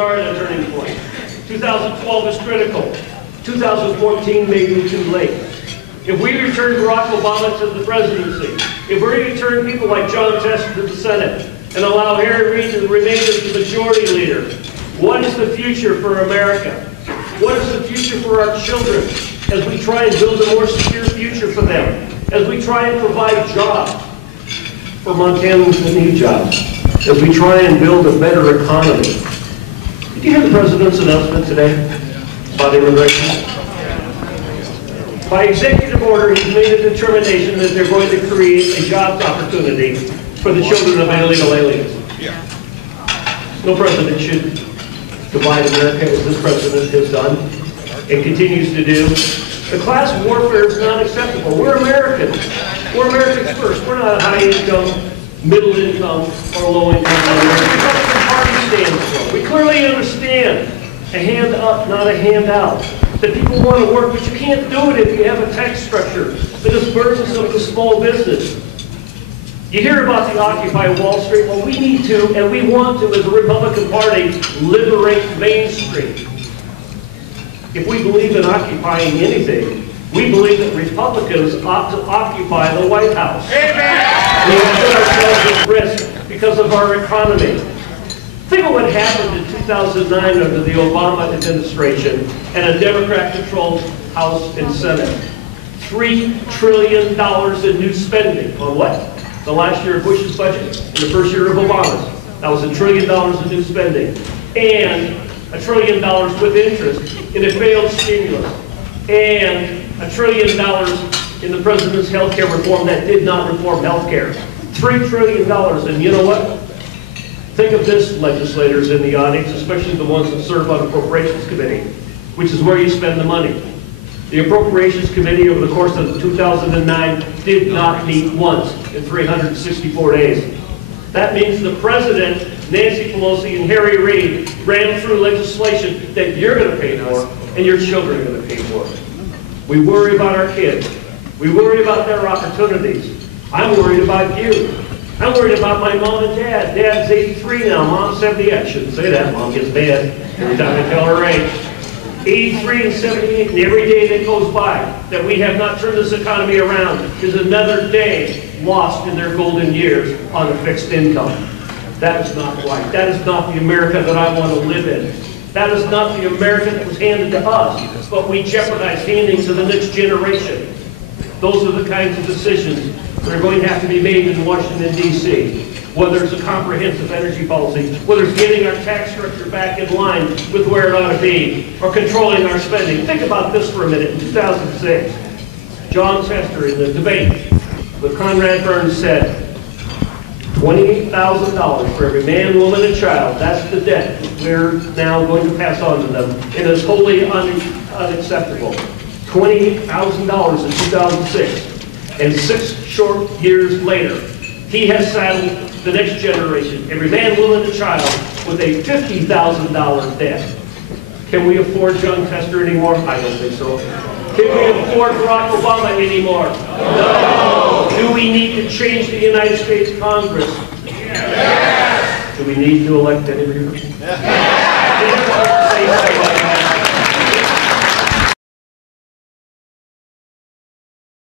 are at a turning point. 2012 is critical. 2014 may be too late. If we return Barack Obama to the presidency, if we return people like Jon Tester to the Senate, and allow Harry Reid to remain as the majority leader, what is the future for America? What is the future for our children as we try and build a more secure future for them? As we try and provide jobs for Montanans that need jobs? As we try and build a better economy? Did you hear the President's announcement today about immigration? By executive order, he's made a determination that they're going to create a jobs opportunity for the children of illegal aliens. No president should divide America as this president has done and continues to do. The class warfare is not acceptable. We're Americans. We're Americans first. We're not high income, middle income, or low income. That's what the party stands for. We clearly understand a hand up, not a handout. That people want to work, but you can't do it if you have a tax structure that is burdensome to small business. You hear about the Occupy Wall Street. Well, we need to, and we want to, as a Republican Party, liberate Main Street. If we believe in occupying anything, we believe that Republicans ought to occupy the White House. Amen. We have put ourselves at risk because of our economy. Think of what happened in 2009 under the Obama administration and a Democrat-controlled House and Senate. $3 trillion in new spending. On what? The last year of Bush's budget and the first year of Obama's. That was $1 trillion in new spending. And $1 trillion with interest in a failed stimulus. And $1 trillion in the president's health care reform that did not reform health care. $3 trillion. And you know what? Think of this, legislators in the audience, especially the ones that serve on Appropriations Committee, which is where you spend the money. The Appropriations Committee over the course of 2009 did not meet once in 364 days. That means the President, Nancy Pelosi, and Harry Reid ran through legislation that you're going to pay for and your children are going to pay for. We worry about our kids. We worry about their opportunities. I'm worried about you. I'm worried about my mom and dad. Dad's 83 now, mom's 70. I shouldn't say that, mom gets mad every time I tell her age. 83 and 78, and every day that goes by that we have not turned this economy around is another day lost in their golden years on a fixed income. That is not right. That is not the America that I want to live in. That is not the America that was handed to us, but we jeopardize handing to the next generation. Those are the kinds of decisions that are going to have to be made in Washington, D.C. Whether it's a comprehensive energy policy, whether it's getting our tax structure back in line with where it ought to be, or controlling our spending. Think about this for a minute. In 2006, Jon Tester in the debate with Conrad Burns said, $28,000 for every man, woman, and child. That's the debt we're now going to pass on to them. It is wholly unacceptable. $28,000 in 2006. And 6 short years later, he has saddled the next generation, every man, woman, and child, with a $50,000 debt. Can we afford Jon Tester anymore? I don't think so. Can we afford Barack Obama anymore? No. Do we need to change the United States Congress? Yes. Do we need to elect Denny Rehberg? Yes.